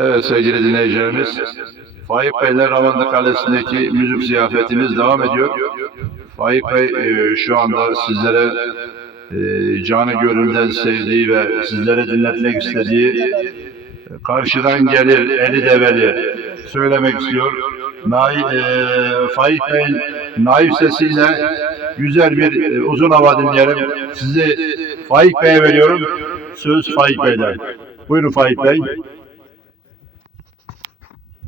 Evet sevgili dinleyicilerimiz, Faik Beyler Ravanda Kalesi'ndeki müzik ziyafetimiz devam ediyor. Faik Bey e, şu anda sizlere e, canı gönülden sevdiği ve sizlere dinletmek istediği e, karşıdan gelir eli develi söylemek istiyor. Nay, e, Faik Bey naif sesiyle güzel bir uzun hava dinleyelim. Sizi Faik Bey'e veriyorum. Söz Faik Bey'den. Buyurun Faik Bey.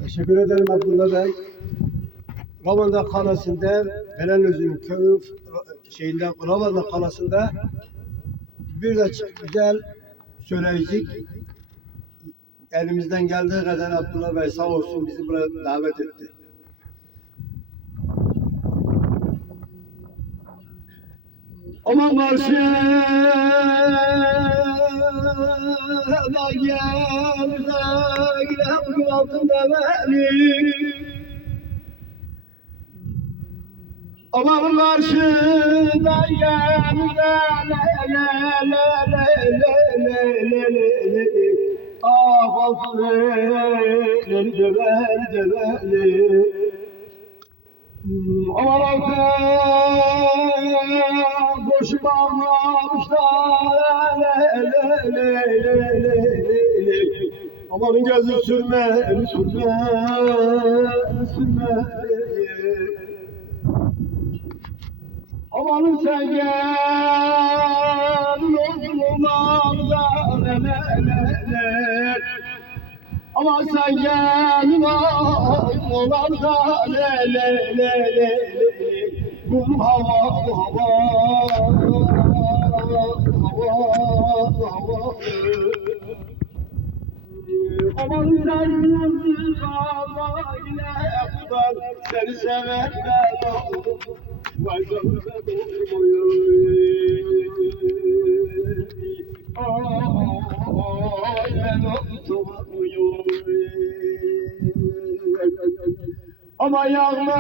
Teşekkür ederim Abdullah Bey. Ravanda Kalesi'nde, Belenöz'ün köyü şeyinde, Ravanda Kalesi'nde bir de güzel söyleyecek. Elimizden geldiği kadar Abdullah Bey sağ olsun bizi buraya davet etti. Aman karşıya da gel de gel altında Aman karşıda gel de le le le le le le le le le Ah olsun el döver döver Aman altın koşup ağlamışlar le le le le le le Aman gözü sürme, sürme, sürme. Aman sen gel, oğlumlarda neler. Aman sen gel, oğlumlarda neler. Bu hava, hava, hava, hava. Sen yolcularda ile ben seni sever ben Vay canım ben Ay ben unutmuyorum Ama yağmur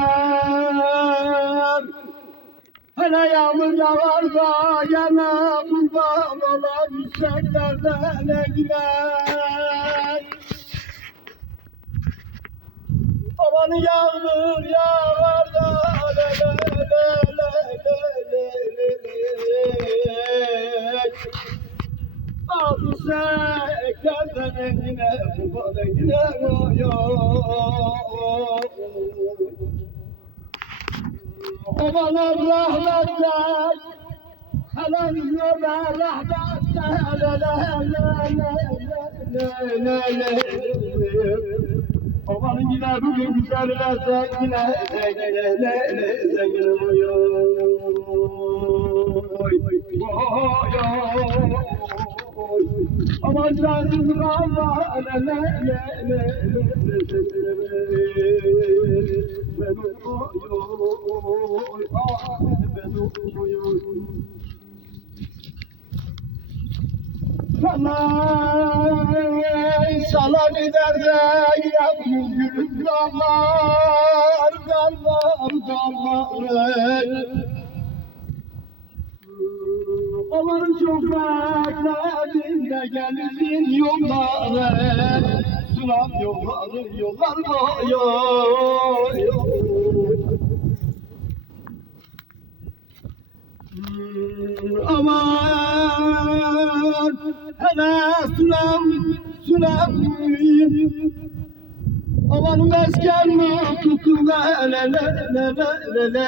Hele yağmur yağar da yana kurban olan yükseklerden gider Aman yağmur yağar da le le le le le le le Ağzı eklerden yine kurban gider o yol. Obalar rahmetler Helen yola rahmetler le le le le le le le Babanın yine bugün güzeller zengine, zengine, zengine, zengine oy oy oy Aman sensiz Allah ne ne ne ne ne ben oy ah ben oy sana salay giderse yavrum gülüm dallar, dallar, dallar. Onları çok bekledim de gelirsin yolları. Sulam yolları, yollar doyuyor. Aman hele sulam süremim Aman mesken mi tuttum le le le le le le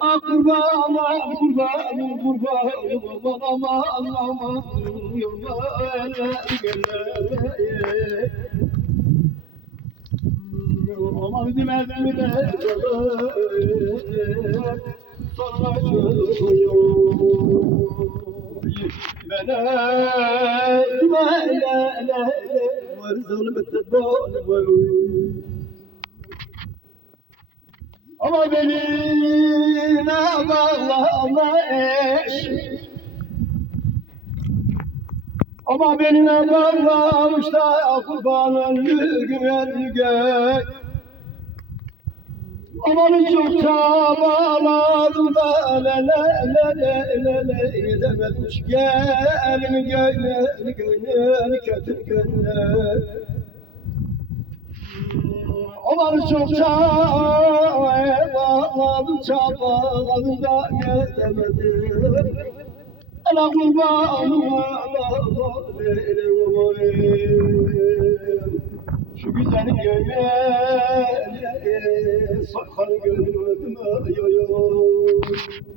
Ah kurbanım kurbanım kurbanım aman aman aman Aman bizim evden bile sonra بنات ما لا لا Ama beni ne bağlamış Ama beni ne bağlamış da kurbanın lügü vergü Amanıcım çabaladım da le le le le le le demedim. Gelin gönül gönül kötü gönül. Amanı çok çabaladım çabaladım da gelemedim. Ana kurbanım ana kurbanım. Gönül sakar gönlüm yo yo